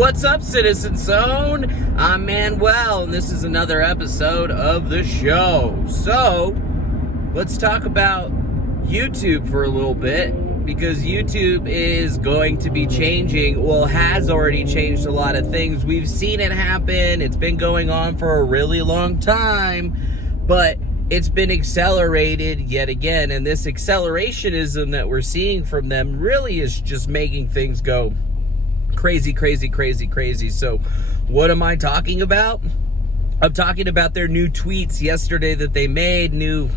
What's up, Citizen Zone? I'm Manuel, and this is another episode of the show. So, let's talk about YouTube for a little bit, because YouTube is going to be changing, well, has already changed a lot of things. We've seen it happen. It's been going on for a really long time, but it's been accelerated yet again, and this accelerationism that we're seeing from them really is just making things go crazy. So what am I talking about? I'm talking about their new tweets yesterday that they made, new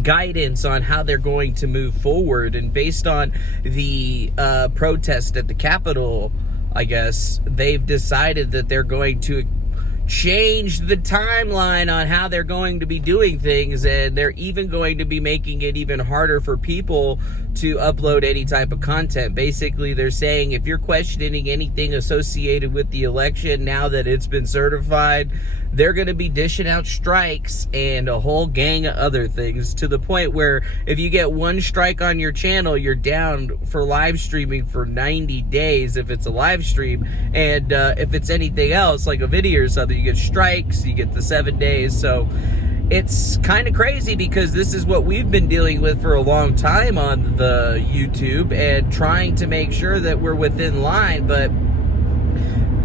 guidance on how they're going to move forward, and based on the protest at the Capitol, I guess, they've decided that they're going to change the timeline on how they're going to be doing things, and they're even going to be making it even harder for people to upload any type of content. Basically, they're saying if you're questioning anything associated with the election now that it's been certified, they're going to be dishing out strikes and a whole gang of other things, to the point where if you get one strike on your channel, you're down for live streaming for 90 days if it's a live stream. And if it's anything else, like a video or something, you get strikes, you get the 7 days. So it's kind of crazy, because this is what we've been dealing with for a long time on the YouTube, and trying to make sure that we're within line. But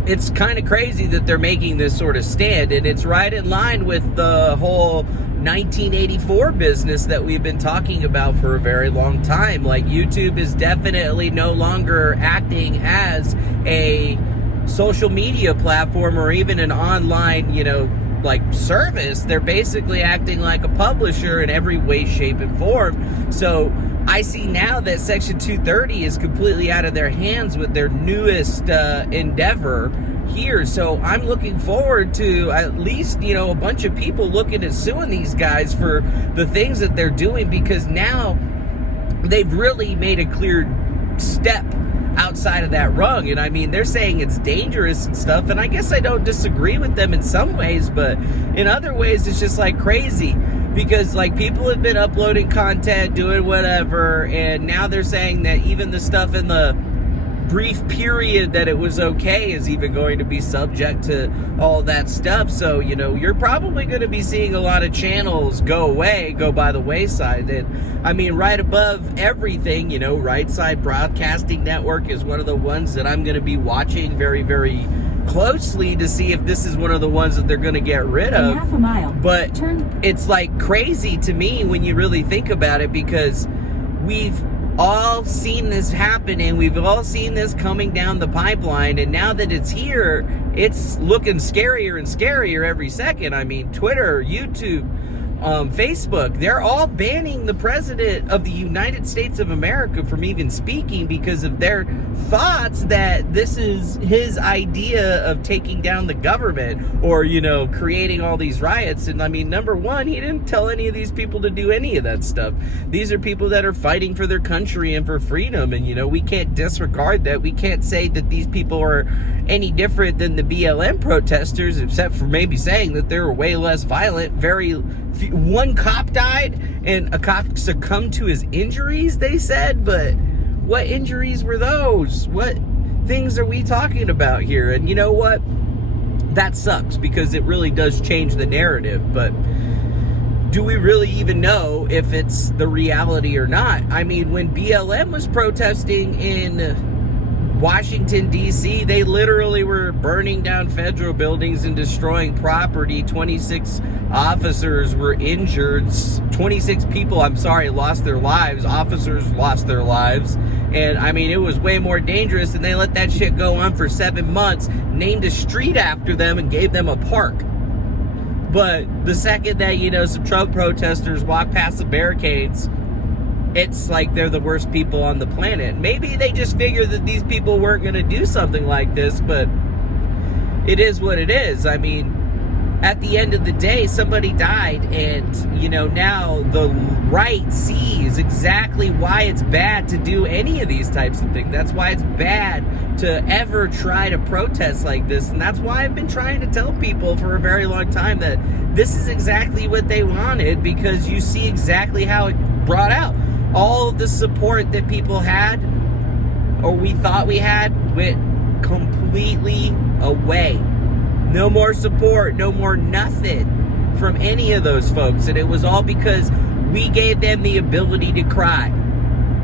it's kind of crazy that they're making this sort of stand, and it's right in line with the whole 1984 business that we've been talking about for a very long time. Like, YouTube is definitely no longer acting as a social media platform or even an online, like, service. They're basically acting like a publisher in every way, shape, and form. So I see now that Section 230 is completely out of their hands with their newest endeavor here. So I'm looking forward to at least, a bunch of people looking at suing these guys for the things that they're doing, because now they've really made a clear step outside of that rung. And I mean, they're saying it's dangerous and stuff, and I guess I don't disagree with them in some ways, but in other ways it's just like crazy, because like people have been uploading content, doing whatever, and now they're saying that even the stuff in the brief period that it was okay is even going to be subject to all that stuff. So, you're probably going to be seeing a lot of channels go by the wayside. And I mean, right above everything, Right Side Broadcasting Network is one of the ones that I'm going to be watching very, very closely to see if this is one of the ones that they're going to get rid of. In half a mile, but it's like crazy to me when you really think about it, because we've all seen this happen, and we've all seen this coming down the pipeline, and now that it's here, it's looking scarier and scarier every second. I mean, Twitter, YouTube, Facebook, they're all banning the president of the United States of America from even speaking, because of their thoughts that this is his idea of taking down the government, or, creating all these riots. And I mean, number one, he didn't tell any of these people to do any of that stuff. These are people that are fighting for their country and for freedom, and, we can't disregard that. We can't say that these people are any different than the BLM protesters, except for maybe saying that they were way less violent. One cop died, and a cop succumbed to his injuries, they said, but what injuries were those? What things are we talking about here? And you know what? That sucks, because it really does change the narrative, but do we really even know if it's the reality or not? I mean, when BLM was protesting in Washington, D.C., they literally were burning down federal buildings and destroying property. 26 officers were injured. 26 people, lost their lives. Officers lost their lives. And, I mean, it was way more dangerous, and they let that shit go on for 7 months, named a street after them, and gave them a park. But the second that, some Trump protesters walk past the barricades, it's like they're the worst people on the planet. Maybe they just figured that these people weren't going to do something like this, but it is what it is. I mean, at the end of the day, somebody died, and, now the right sees exactly why it's bad to do any of these types of things. That's why it's bad to ever try to protest like this, and that's why I've been trying to tell people for a very long time that this is exactly what they wanted, because you see exactly how it brought out all of the support that people had, or we thought we had, with completely away. No more support, no more nothing from any of those folks. And it was all because we gave them the ability to cry.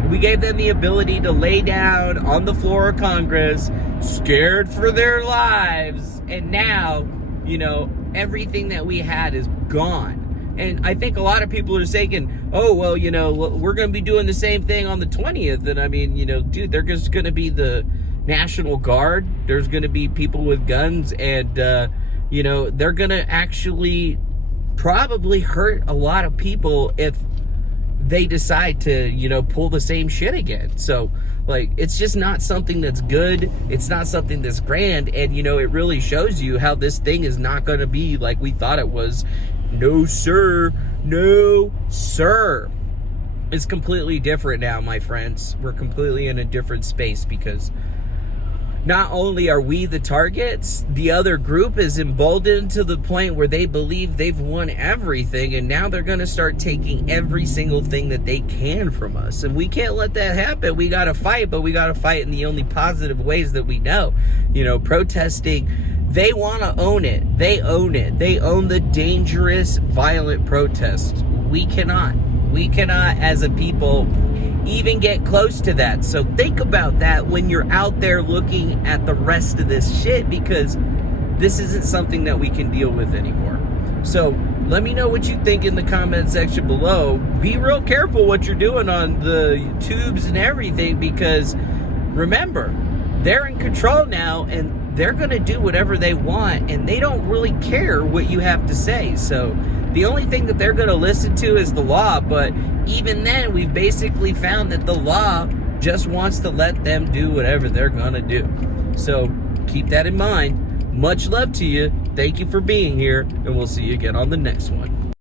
We gave them the ability to lay down on the floor of Congress, scared for their lives. And now, you know, everything that we had is gone. And I think a lot of people are thinking, oh, well, you know, we're going to be doing the same thing on the 20th. And I mean, you know, dude, they're just going to be the National Guard. There's going to be people with guns. And, you know, they're going to actually probably hurt a lot of people if they decide to, you know, pull the same shit again. So, like, it's just not something that's good. It's not something that's grand. And, you know, it really shows you how this thing is not going to be like we thought it was. No, sir. No, sir. It's completely different now, my friends. We're completely in a different space because not only are we the targets, the other group is emboldened to the point where they believe they've won everything, and now they're going to start taking every single thing that they can from us. And we can't let that happen. We got to fight, but we got to fight in the only positive ways that we know. You know, protesting, they want to own it. They own it. They own the dangerous, violent protest. We cannot. We cannot, as a people, even get close to that. So think about that when you're out there looking at the rest of this shit, because this isn't something that we can deal with anymore. So let me know what you think in the comment section below. Be real careful what you're doing on the tubes and everything, because remember, they're in control now and they're going to do whatever they want, and they don't really care what you have to say. So the only thing that they're going to listen to is the law, but even then, we've basically found that the law just wants to let them do whatever they're going to do. So keep that in mind. Much love to you. Thank you for being here, and we'll see you again on the next one.